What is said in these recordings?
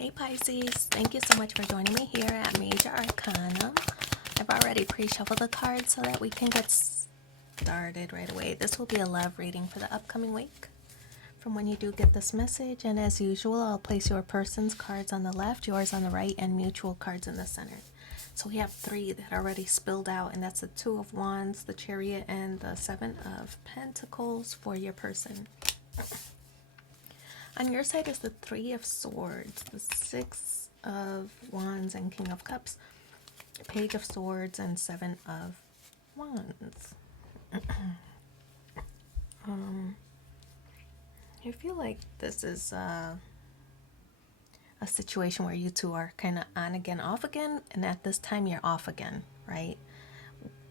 Hey Pisces, thank you so much for joining me here at Major Arcana. I've already pre-shuffled the cards so that we can get started right away. This will be a love reading for the upcoming week from when you do get this message. And as usual, I'll place your person's cards on the left, yours on the right, and mutual cards in the center. So we have three that are already spilled out, and that's the Two of Wands, the Chariot, and the Seven of Pentacles for your person. On your side is the Three of Swords, the Six of Wands and King of Cups, Page of Swords, and Seven of Wands. I feel like this is a situation where you two are kind of on again, off again, and at this time you're off again, right?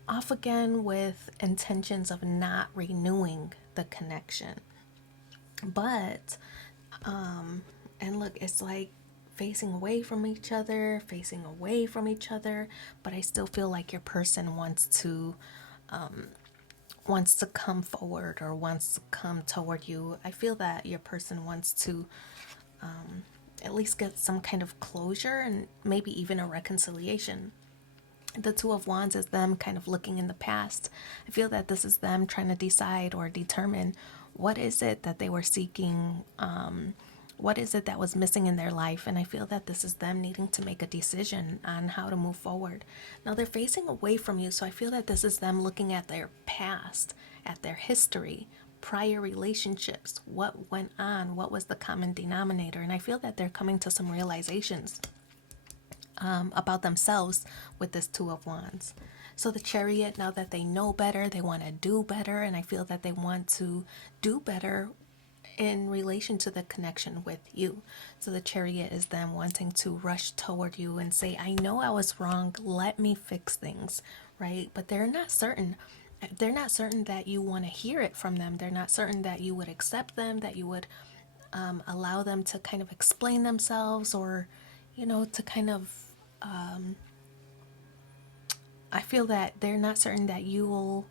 Off again with intentions of not renewing the connection. But and look, it's like facing away from each other, but I still feel like your person wants to come forward or wants to come toward you. I feel that your person wants to at least get some kind of closure and maybe even a reconciliation. The Two of Wands is them kind of looking in the past. I feel that this is them trying to decide or determine what is it that they were seeking, what is it that was missing in their life. And I feel that this is them needing to make a decision on how to move forward. Now they're facing away from you, so I feel that this is them looking at their past, at their history, prior relationships, what went on, what was the common denominator. And I feel that they're coming to some realizations about themselves with this Two of Wands. So the Chariot, now that they know better, they want to do better, and I feel that they want to do better in relation to the connection with you. So the Chariot is them wanting to rush toward you and say, I know I was wrong, let me fix things, right? But they're not certain. They're not certain that you want to hear it from them. They're not certain that you would accept them, that you would allow them to kind of explain themselves, or, you know, to kind of I feel that they're not certain that you will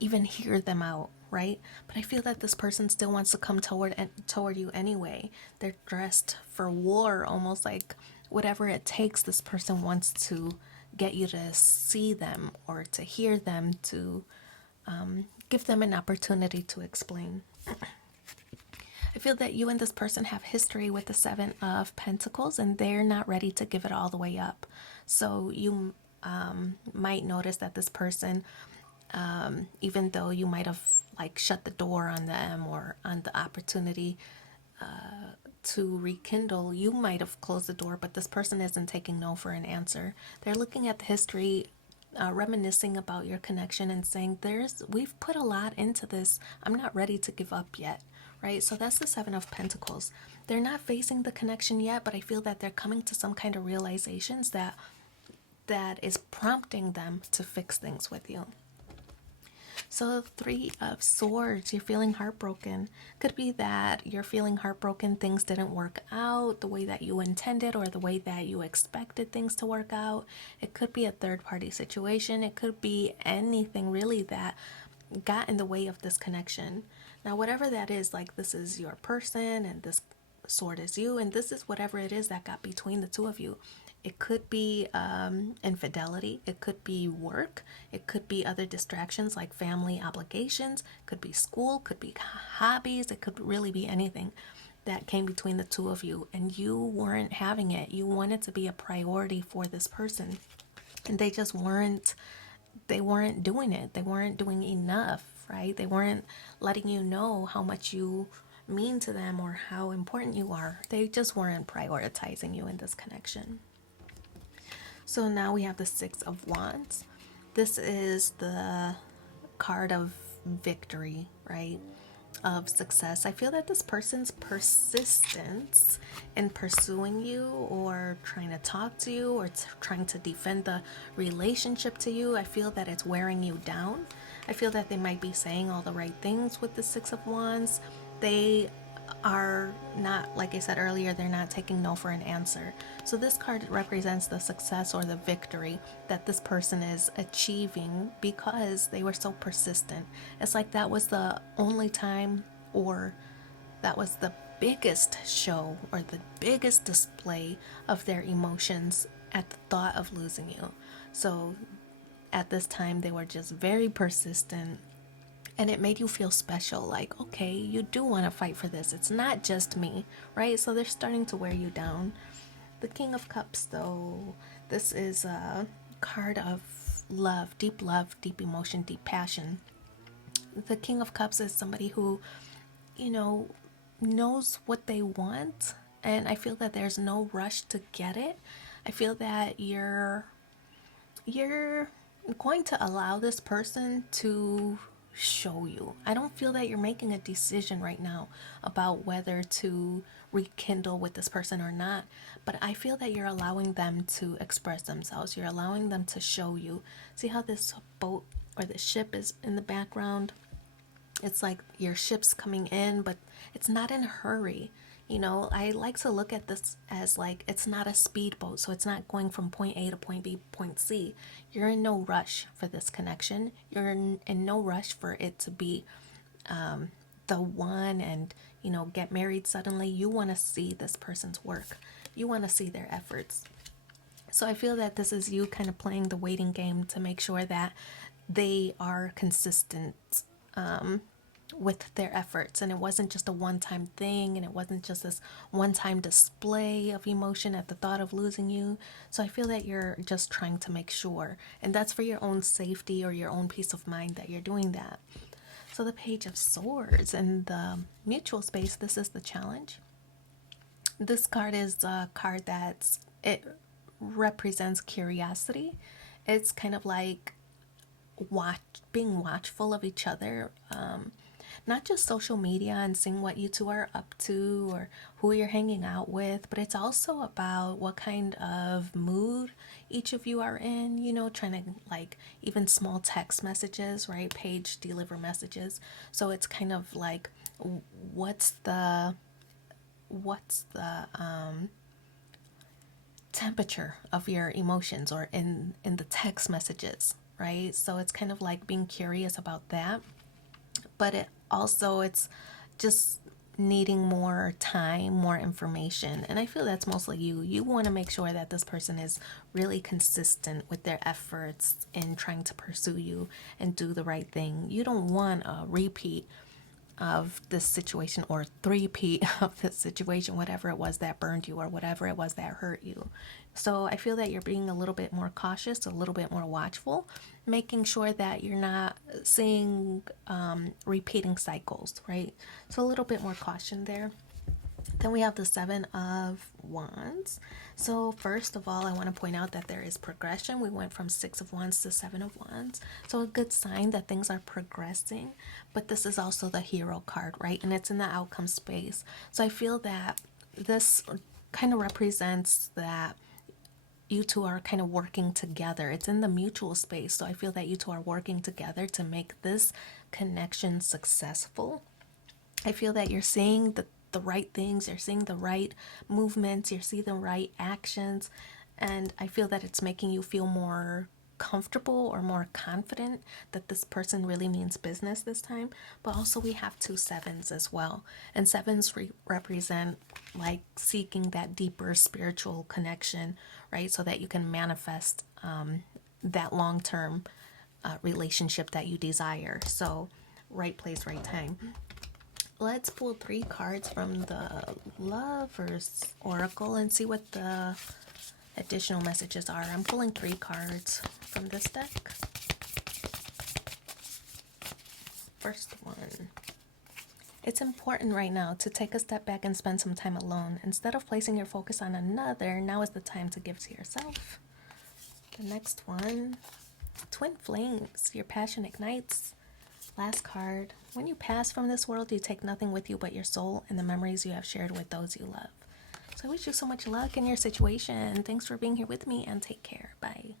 even hear them out, right? But I feel that this person still wants to come toward you anyway. They're dressed for war, almost like whatever it takes. This person wants to get you to see them or to hear them, to give them an opportunity to explain. I feel that you and this person have history with the Seven of Pentacles, and they're not ready to give it all the way up. So you might notice that this person, even though you might have like shut the door on them or on the opportunity to rekindle, you might have closed the door, but this person isn't taking no for an answer. They're looking at the history, reminiscing about your connection and saying, we've put a lot into this. I'm not ready to give up yet. Right? So that's the Seven of Pentacles. They're not facing the connection yet, but I feel that they're coming to some kind of realizations that is prompting them to fix things with you. So Three of Swords, you're feeling heartbroken. Could be that you're feeling heartbroken, things didn't work out the way that you intended or the way that you expected things to work out. It could be a third-party situation. It could be anything really that got in the way of this connection. Now, whatever that is, like this is your person and this sword is you, and this is whatever it is that got between the two of you. It could be infidelity, it could be work, it could be other distractions like family obligations, could be school, could be hobbies, it could really be anything that came between the two of you, and you weren't having it. You wanted to be a priority for this person, and they just weren't doing it. They weren't doing enough, right? They weren't letting you know how much you mean to them or how important you are. They just weren't prioritizing you in this connection. So now we have the Six of Wands. This is the card of victory, right? Of success. I feel that this person's persistence in pursuing you or trying to talk to you or trying to defend the relationship to you, I feel that it's wearing you down. I feel that they might be saying all the right things with the Six of Wands. They are not, like I said earlier, they're not taking no for an answer. So this card represents the success or the victory that this person is achieving because they were so persistent. It's like that was the only time, or that was the biggest show or the biggest display of their emotions at the thought of losing you. So at this time, they were just very persistent, and it made you feel special, like, okay, you do want to fight for this, it's not just me, right? So they're starting to wear you down. The King of Cups, though, this is a card of love, deep emotion, deep passion. The King of Cups is somebody who, you know, knows what they want, and I feel that there's no rush to get it. I feel that you're going to allow this person to show you. I don't feel that you're making a decision right now about whether to rekindle with this person or not, but I feel that you're allowing them to express themselves. You're allowing them to show you. See how this boat or the ship is in the background? It's like your ship's coming in, but it's not in a hurry. You know, I like to look at this as like it's not a speedboat, so it's not going from point A to point B, point C. You're in no rush for this connection. You're in no rush for it to be the one and, you know, get married suddenly. You want to see this person's work, you want to see their efforts. So I feel that this is you kind of playing the waiting game to make sure that they are consistent with their efforts, and it wasn't just a one-time thing, and it wasn't just this one-time display of emotion at the thought of losing you. So I feel that you're just trying to make sure, and that's for your own safety or your own peace of mind, that you're doing that. So the Page of Swords in the mutual space, this is the challenge. This card is a card it represents curiosity. It's kind of like being watchful of each other, not just social media and seeing what you two are up to or who you're hanging out with, but it's also about what kind of mood each of you are in, you know, trying to, like, even small text messages, right? Page deliver messages. So it's kind of like, what's the temperature of your emotions, or in the text messages, right? So it's kind of like being curious about that, but it's just needing more time, more information. And I feel that's mostly you want to make sure that this person is really consistent with their efforts in trying to pursue you and do the right thing. You don't want a repeat of this situation, or three-peat of this situation, whatever it was that burned you or whatever it was that hurt you. So I feel that you're being a little bit more cautious, a little bit more watchful, making sure that you're not seeing repeating cycles, right? So a little bit more caution there. Then we have the Seven of Wands. So first of all, I want to point out that there is progression. We went from Six of Wands to Seven of Wands. So a good sign that things are progressing. But this is also the Hero card, right? And it's in the outcome space. So I feel that this kind of represents that you two are kind of working together. It's in the mutual space. So I feel that you two are working together to make this connection successful. I feel that you're seeing the right things, you're seeing the right movements, you're seeing the right actions, and I feel that it's making you feel more comfortable or more confident that this person really means business this time. But also we have two sevens as well, and sevens represent like seeking that deeper spiritual connection, right? So that you can manifest that long-term relationship that you desire. So right place, right time. Let's pull 3 cards from the Lovers Oracle and see what the additional messages are. I'm pulling 3 cards from this deck. First one. It's important right now to take a step back and spend some time alone. Instead of placing your focus on another, now is the time to give to yourself. The next one. Twin Flames. Your passion ignites. Last card. When you pass from this world, you take nothing with you but your soul and the memories you have shared with those you love. So I wish you so much luck in your situation. Thanks for being here with me, and take care. Bye.